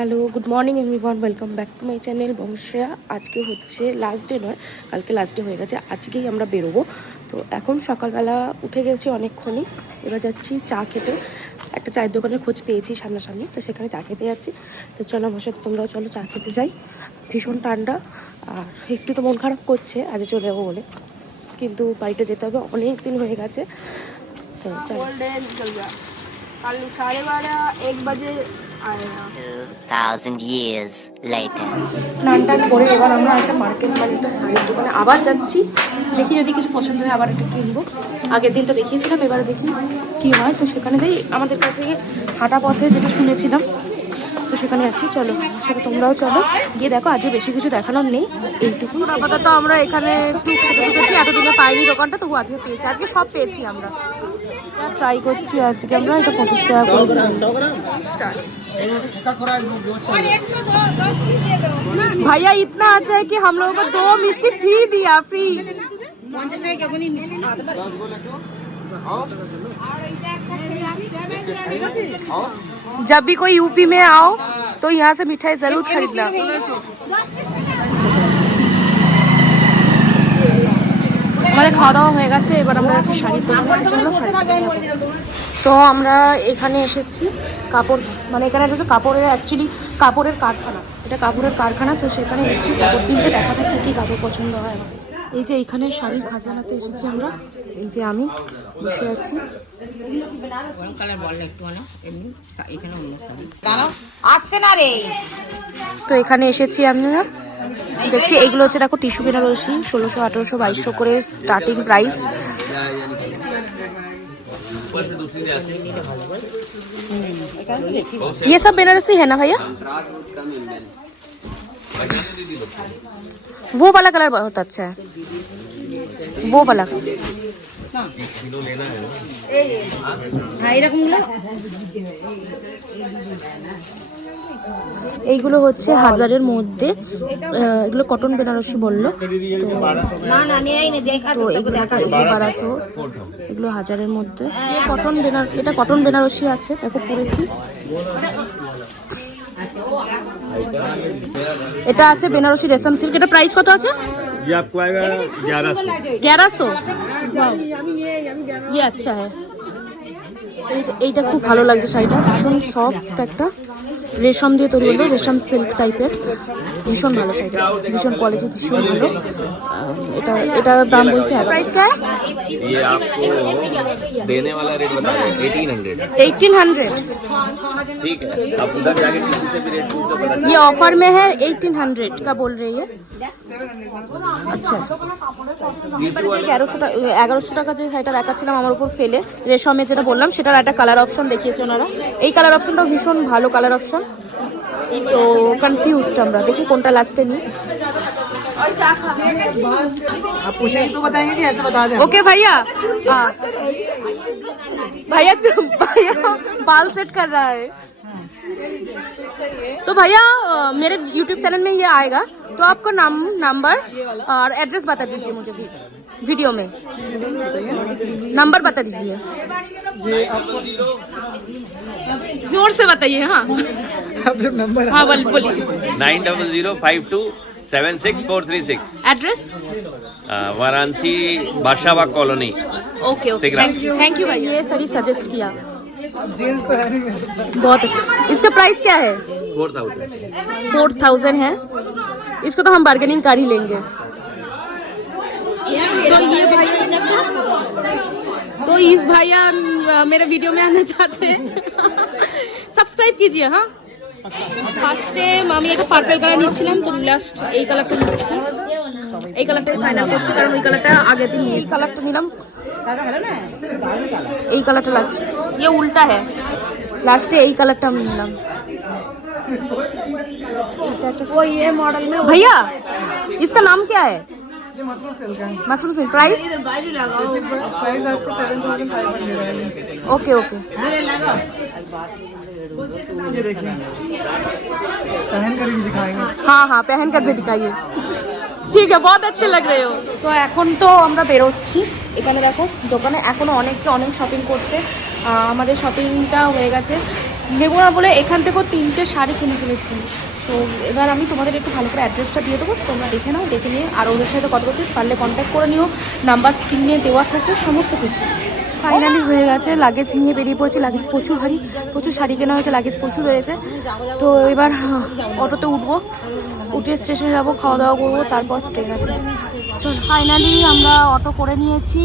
Hello, good morning everyone, welcome back to my channel Bangshreya. আজকে হচ্ছে last day, নয় কালকে লাস্ট ডে হয়ে গেছে, আজকেই আমরা বেরোবো। তো এখন সকালবেলা উঠে গেছি অনেকক্ষণই, এবার যাচ্ছি চা খেতে। একটা চায়ের দোকানের খোঁজ পেয়েছি সামনাসামনি, তো সেখানে চা খেতে যাচ্ছি। তো চলো আমার সাথে তোমরাও চলো, চা খেতে যাই। ভীষণ ঠান্ডা, আর একটু তো মন খারাপ করছে আজ চলে যাবো বলে, কিন্তু বাড়িতে যেতে হবে, অনেক দিন হয়ে গেছে। তো চলো। 2000 years later. স্নান টান করে এবার আমরা একটা মার্কেট, মানে একটা শাড়ির দোকানে আবার যাচ্ছি। দেখি যদি কিছু পছন্দ হয় আবার একটা কিনবো। আগের দিন তো দেখিয়েছিলাম, এবার দেখি কি হয়। তো সেখানে যাই, আমাদের কাছে হাঁটা পথে যেটা শুনেছিলাম, তো সেখানে যাচ্ছি। চলো সেটা তোমরাও চলো, গিয়ে দেখো। আজকে বেশি কিছু দেখানোর নেই, এইটুকু। আপাতত আমরা এখানে একটু খেতে ঢুকেছি, এতদিনে পাইনি দোকানটা, তবু আজকে পেয়েছি। আজকে সব পেয়েছি আমরা, ট্রাই করছি আজকে আমরা। এটা 25 টাকা করে। भैया इतना अच्छा है कि हम लोगों को 2 मिष्टी फ्री दिया, फ्री। जब भी कोई यूपी में आओ तो यहाँ से मिठाई जरूर खरीदना। আমাদের খাওয়া দাওয়া হয়ে গেছে, এবার আমরা যাচ্ছি শাড়ির দোকানের জন্য। তো আমরা এখানে এসেছি কাপড়, মানে এখানে একটা কাপড়ের, অ্যাকচুয়ালি কাপড়ের কারখানা, এটা কাপড়ের কারখানা। তো সেখানে এসেছি কাপড় কিনতে, দেখাতে কী কী কাপড় পছন্দ হয় আমার। এই যে এইখানে শাড়ির খাজানাতে এসেছি আমরা, এই যে আমি বসে আছি। তো এখানে এসেছি আমরা, দেখছি এইগুলো হচ্ছে, দেখো টিস্যু বেনারসি 1600, 1800, 2200 করে স্টার্টিং প্রাইস। ये सब बेनारसी है ना भैया? वो वाला कलर बहुत अच्छा है, वो वाला। এইগুলো হচ্ছে হাজারের মধ্যে, এগুলো কটন বেনারসি বললো। তো এগুলো 1200, এগুলো হাজারের মধ্যে। এটা কটন বেনারসি আছে, দেখো পরেছি। এটা আছে বেনারসি রেশম সিল্ক, এটা প্রাইস কত আছে? ये आपको आएगा 1100। ये अच्छा है। এইটা খুব ভালো লাগছে শাড়িটা, ভীষণ সফট, একটা রেশম দিয়ে তৈরি হলো, রেশম সিল্ক টাইপের। ভীষণ ভালো শাড়িটা, ভীষণ কোয়ালিটি, ভীষণ ভালো। এটার দাম বলছে। প্রাইস क्या है? ये आपको देने वाला रेट बता रहे हैं 1800। 1800, ठीक है, आप उधर जाके किसी से भी रेट पूछ लो, पता ये ऑफर में है। 1800 का बोल रही है। আচ্ছা, এবারে যে 1100 টাকা যে শাড়িটা দেখাচ্ছিলাম আমার উপর ফেলে, রেশমে যেটা বললাম, সেটার একটা কালার অপশন দেখিয়েছে ওনারা। এই কালার অপশনটাও ভীষণ ভালো কালার অপশন। তো কনফিউজড আমরা, দেখি কোনটা লাস্টে নিই। आप पूछेंगे तो बताएंगे कि ऐसे बता दें। ओके भैया, भैया बाल सेट कर रहा है। तो भैया मेरे YouTube चैनल में ये आएगा, तो आपको नंबर और एड्रेस बता दीजिए मुझे भी, वीडियो में नंबर बता दीजिए, जोर से बताइए। हाँ आप जब नंबर हाँ बोलिए। 9005276436। Address Varanasi Badshahbagh colony. Okay okay, thank you भैया, ये सही सजेस्ट किया, जीन्स तो है नहीं। बहुत अच्छा। इसका प्राइस क्या है? 4000 है। इसको तो हम बार्गेनिंग कर ही लेंगे। तो ये भैया, तो इस भैया मेरे वीडियो में आना चाहते हैं, সাবস্ক্রাইব कीजिए। हाँ, ফার্স্টে আমি একটা পার্পল কালার নিচ্ছিলাম, তো লাস্ট এই কালারটা নিচ্ছি। এই কালারটাই ফাইনাল করছি, কারণ ওই কালারটা আগের দিন এই কালারটা নিলাম, এই কালারটা লাস্ট। ये उल्टा है, लास्ट এই কালারটা আমি নিলাম। वो ये मॉडल में भैया, इसका नाम क्या है? ये मसरूम सिल्क है। Mushroom silk. प्राइस? प्राइस आपको 7500 है। Okay okay. ये देखिए, पहन कर भी दिखाएंगे। हाँ हाँ, पहन कर भी दिखाइए। ঠিক আছে, বহুত अच्छे लग रहे हो। তো এখন তো আমরা বেরোচ্ছি। এখানে দেখো দোকানে এখনো অনেক শপিং করছে। আমাদের শপিংটা হয়ে গেছে। নেবো না বলে এখান থেকেও 3টে শাড়ি কিনে ফেলেছি। তো এবার আমি তোমাদের একটু ভালো করে অ্যাড্রেসটা দিয়ে দেবো, তোমরা দেখে নাও, দেখে নিয়ে আর ওদের সাথে কথা বলছি, পারলে কন্ট্যাক্ট করে নিও, নাম্বার স্ক্রিনে দেওয়া থাকবে সমস্ত কিছু। ফাইনালি হয়ে গেছে, লাগেজ নিয়ে বেরিয়ে পড়েছি, লাগেজ প্রচুর ভারী, প্রচুর শাড়ি কেনা হয়েছে, লাগেজ প্রচুর রয়েছে। তো এবার অটোতে উঠবো, উঠে স্টেশনে যাবো, খাওয়া দাওয়া করবো, তারপর ট্রেন আছে। চল ফাইনালি আমরা অটো করে নিয়েছি,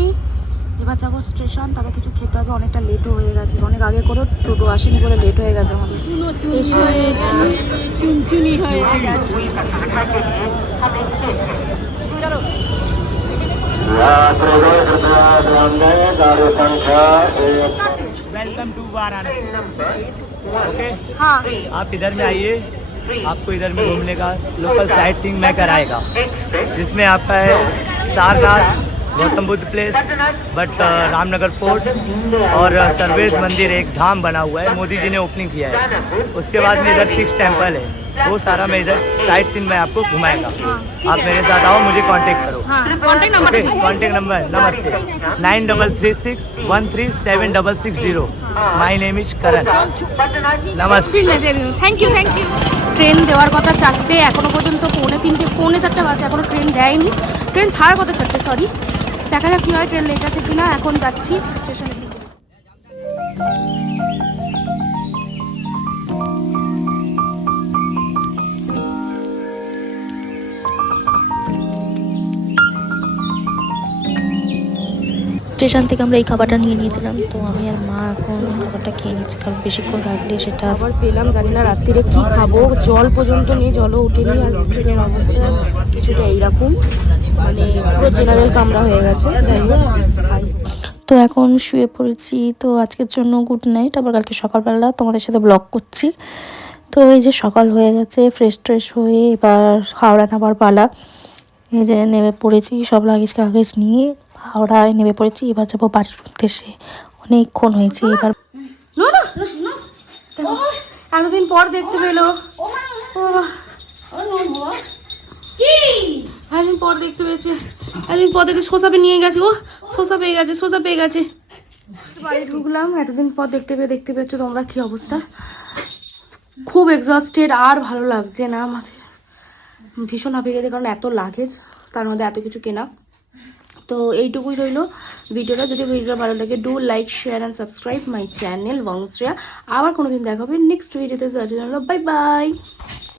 এবার যাবো স্টেশন, তারপর কিছু খেতে হবে, অনেকটা লেটও হয়ে গেছে, অনেক আগে করে টোটো আসেনি বলে লেট হয়ে গেছে আমাদের। এসেছি চুনচুনি হয়ে গেছে। Welcome to Varanasi. ओके, हाँ आप इधर में आइए, आपको इधर में घूमने का लोकल साइट सीइंग मैं कराएगा, जिसमें आपका है Sarnath, Gautam Buddha place, but Ramnagar fort और सर्वेश मंदिर, एक धाम बना हुआ है, मोदी जी ने ओपनिंग किया है। उसके बाद में इधर 6 टेम्पल है, वो सारा मैं इधर साइट सीइंग में आपको घुमाएगा। आप मेरे साथ आओ, मुझे कांटेक्ट करो। हाँ कॉन्टेक्ट नंबर कांटेक्ट नंबर नमस्ते 9336137660। My name is Karan. नमस्ते। Thank you thank you. Train দেওয়ার কথা 4টে, এখনো পর্যন্ত পৌনে 4টে বাজে, এখনো ট্রেন দেয়নি, ট্রেন ছাড়ার কথা 4টে, সরি। দেখা যাক কী হয়, ট্রেন লেট আছে কিনা। এখন যাচ্ছি স্টেশনের দিকে। স্টেশন থেকে আমরা এই খাবারটা নিয়ে নিয়েছিলাম, তো আমি আর মা এখন খাবারটা খেয়ে নিচ্ছি, কারণ বেশিক্ষণ রাখলে সেটা আবার পেলাম জানি না রাত্রিরে কি খাবো, জল পর্যন্ত নেই, জলও উঠেনি। আর ট্রেনের অবস্থা কিছুটা এইরকম, মানে পুরো জেনারেল কামরা হয়ে গেছে। যাই হোক খাই। তো এখন শুয়ে পড়েছি। তো আজকের জন্য গুড নাইট, আবার কালকে সকালবেলা তোমাদের সাথে ব্লগ করছি। তো এই যে সকাল হয়ে গেছে, ফ্রেশ ট্রেশ হয়ে এবার হাওড়া নামার পালা। এই যে নেমে পড়েছি, সব লাগেজ নিয়ে হাওড়ায় নেমে পড়েছি। এবার যাবো বাড়ির উদ্দেশ্যে, অনেকক্ষণ হয়েছে। এবার এতদিন পর দেখতে পেলো, এতদিন পর দেখতে পেয়েছে, এতদিন পর দেখতে শসা নিয়ে গেছে, ও শসা পেয়ে গেছে, শসা পেয়ে গেছে। বাড়ি ঢুকলাম, এতদিন পর দেখতে পেয়েছ তোমরা কি অবস্থা। খুব এক্সস্টেড, আর ভালো লাগছে না আমাকে, ভীষণ হাঁপিয়ে গেছে, কারণ এত লাগেজ, তার মধ্যে এত কিছু কেনা। তো এইটুকুই রইলো ভিডিওটা। যদি ভিডিওটা ভালো লাগে, do like share and subscribe my channel Bangshreya. আবার কোনোদিন দেখা হবে নেক্সট ভিডিওতে। Bye by.